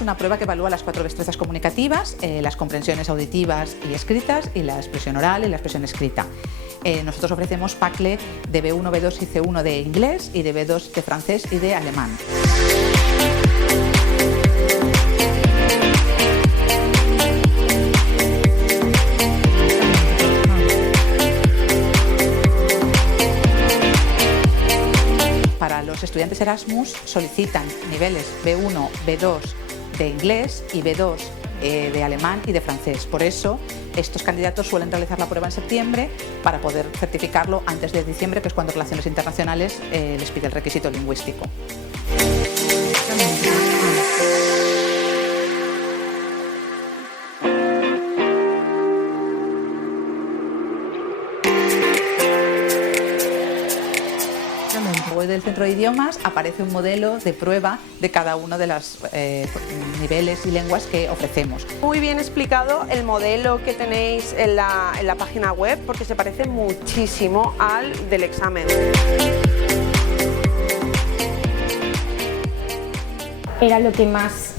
es una prueba que evalúa las 4 destrezas comunicativas, las comprensiones auditivas y escritas, y la expresión oral y la expresión escrita. Nosotros ofrecemos PACLE de B1, B2 y C1 de inglés y de B2 de francés y de alemán. Para los estudiantes Erasmus solicitan niveles B1, B2 de inglés y B2 de alemán y de francés. Por eso, estos candidatos suelen realizar la prueba en septiembre para poder certificarlo antes de diciembre, que es cuando Relaciones Internacionales les pide el requisito lingüístico. En del centro de idiomas aparece un modelo de prueba de cada uno de los niveles y lenguas que ofrecemos. Muy bien explicado el modelo que tenéis en la página web, porque se parece muchísimo al del examen. Era lo que más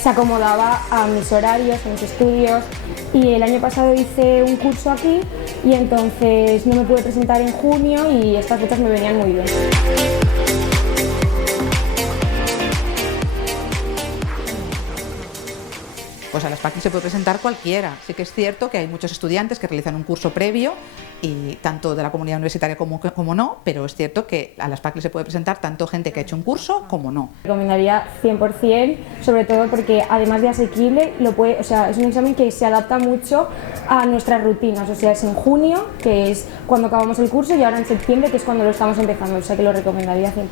se acomodaba a mis horarios, a mis estudios, y el año pasado hice un curso aquí y entonces no me pude presentar en junio y estas fechas me venían muy bien. Pues a las PACLE se puede presentar cualquiera. Sí que es cierto que hay muchos estudiantes que realizan un curso previo, y tanto de la comunidad universitaria como no, pero es cierto que a las PACLE se puede presentar tanto gente que ha hecho un curso como no. Recomendaría 100%, sobre todo porque además de asequible, es un examen que se adapta mucho a nuestras rutinas. O sea, es en junio, que es cuando acabamos el curso, y ahora en septiembre, que es cuando lo estamos empezando. O sea que lo recomendaría 100%.